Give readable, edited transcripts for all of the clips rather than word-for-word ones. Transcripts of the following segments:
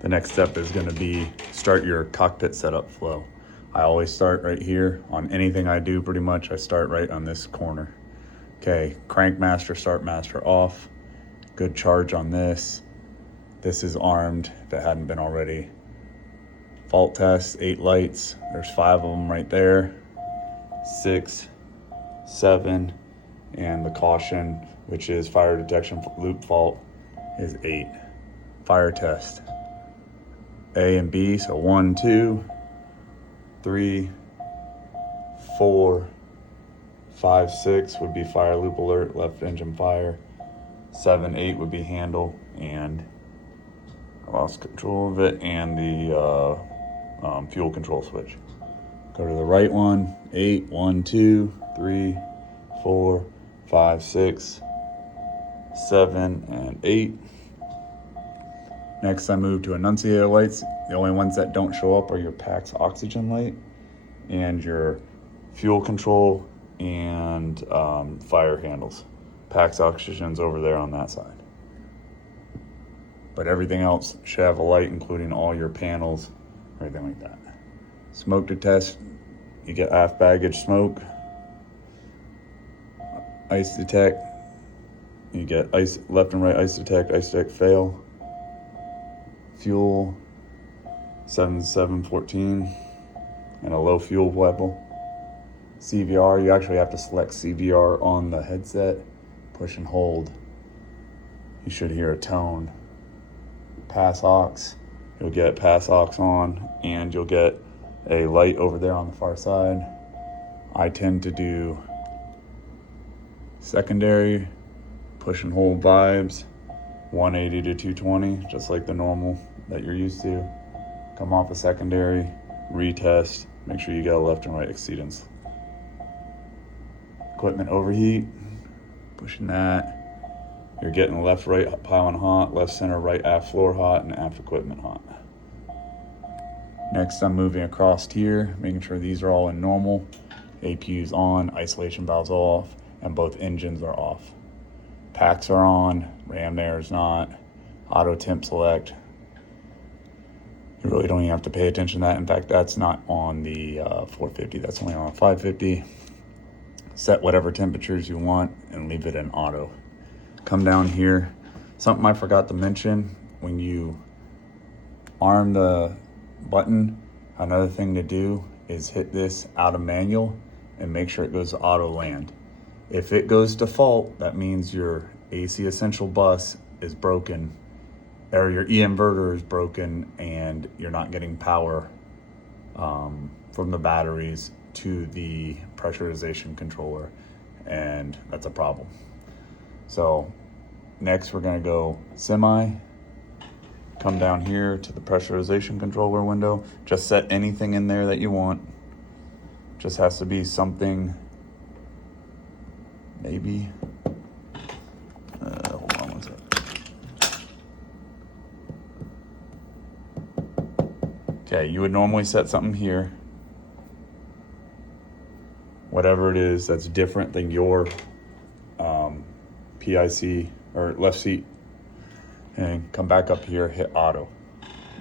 The next step is going to be start your cockpit setup flow. I always start right here. On anything I do, pretty much, I start right on this corner. Okay, crank master, start master off. Good charge on this. This is armed, if it hadn't been already. Fault test, 8 lights. There's 5 of them right there. 6, 7, and the caution, which is fire detection loop fault, is 8. Fire test. A and B, so 1, 2, 3, 4, 5, 6 would be fire loop alert, left engine fire. 7, 8 would be handle, and I lost control of it, and the fuel control switch. Go to the right one, 8, 1, 2, 3, 4, 5, 6, 7, and 8. Next, I move to enunciator lights. The only ones that don't show up are your PAX oxygen light and your fuel control and fire handles. PAX oxygen's over there on that side. But everything else should have a light, including all your panels, everything like that. Smoke detect, you get aft baggage smoke. Ice detect, you get ice left and right ice detect fail. Fuel 7714 and a low fuel level. CVR, you actually have to select CVR on the headset, push and hold. You should hear a tone. Pass aux, you'll get pass aux on, and you'll get a light over there on the far side. I tend to do secondary, push and hold vibes, 180 to 220, just like the normal that you're used to. Come off a secondary, retest, make sure you get a left and right exceedance. Equipment overheat, pushing that. You're getting left, right piling hot, left, center, right aft floor hot, and aft equipment hot. Next, I'm moving across here, making sure these are all in normal. APU's on, isolation valves off, and both engines are off. Packs are on, ram air is not. Auto temp select. You really don't even have to pay attention to that. In fact, that's not on the 450, that's only on 550. Set whatever temperatures you want and leave it in auto. Come down here. Something I forgot to mention, when you arm the button, another thing to do is hit this out of manual and make sure it goes to auto land. If it goes default, that means your AC essential bus is broken, or your e-inverter is broken, and you're not getting power from the batteries to the pressurization controller, and that's a problem. So next we're gonna go semi, come down here to the pressurization controller window, just set anything in there that you want. Just has to be something, maybe, hold on one sec. Okay, you would normally set something here. Whatever it is that's different than your PIC or left seat, and come back up here, hit auto.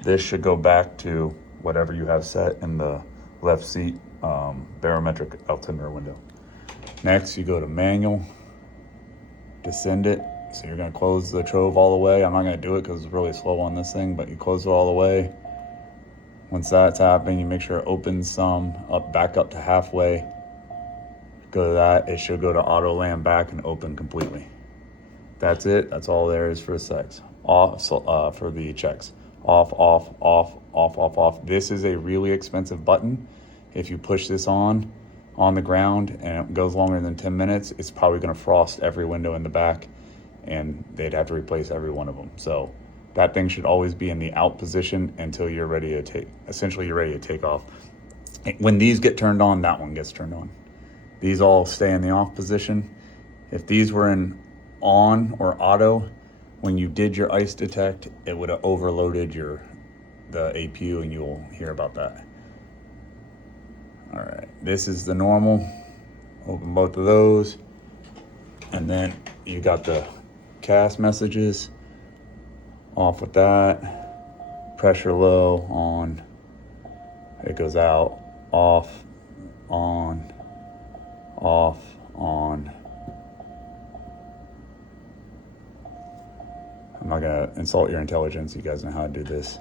This should go back to whatever you have set in the left seat barometric altimeter window. Next, you go to manual, descend it. So you're gonna close the trove all the way. I'm not gonna do it because it's really slow on this thing, but you close it all the way. Once that's happening, you make sure it opens some up, back up to halfway. Go to that, it should go to auto land back and open completely. That's it, that's all there is for the sex. Off, for the checks. Off, off, off, off, off, off. This is a really expensive button. If you push this on the ground and it goes longer than 10 minutes, it's probably gonna frost every window in the back, and they'd have to replace every one of them. So that thing should always be in the out position until you're ready to you're ready to take off. When these get turned on, that one gets turned on. These all stay in the off position. If these were in on or auto, when you did your ice detect, it would have overloaded the APU, and you'll hear about that. All right, this is the normal. Open both of those. And then you got the CAS messages. Off with that. pressure low, on, it goes out, off, on, off, on. I'm not gonna insult your intelligence, you guys know how to do this.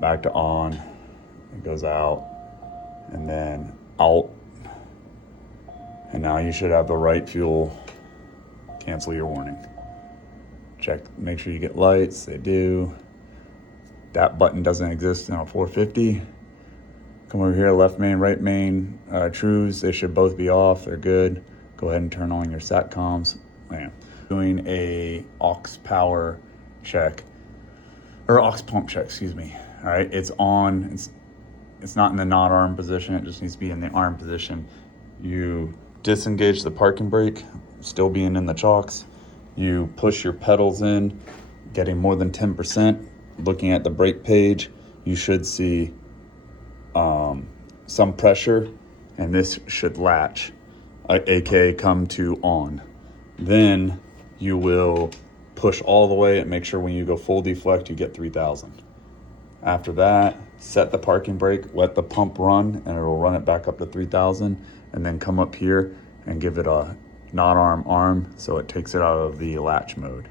Back to on, it goes out, and then out. And now you should have the right fuel. Cancel your warning. Check, make sure you get lights, they do. That button doesn't exist in a 450. Come over here, left main, right main, trues, they should both be off, they're good. Go ahead and turn on your SATCOMs. Man, doing a aux power check, or aux pump check, excuse me. All right, it's on, it's not in the not arm position, it just needs to be in the arm position. You disengage the parking brake, still being in the chocks. You push your pedals in, getting more than 10%. Looking at the brake page, you should see some pressure, and this should latch, aka come to on. Then you will push all the way and make sure when you go full deflect, you get 3,000. After that, set the parking brake, let the pump run, and it'll run it back up to 3,000, and then come up here and give it a not arm, so it takes it out of the latch mode.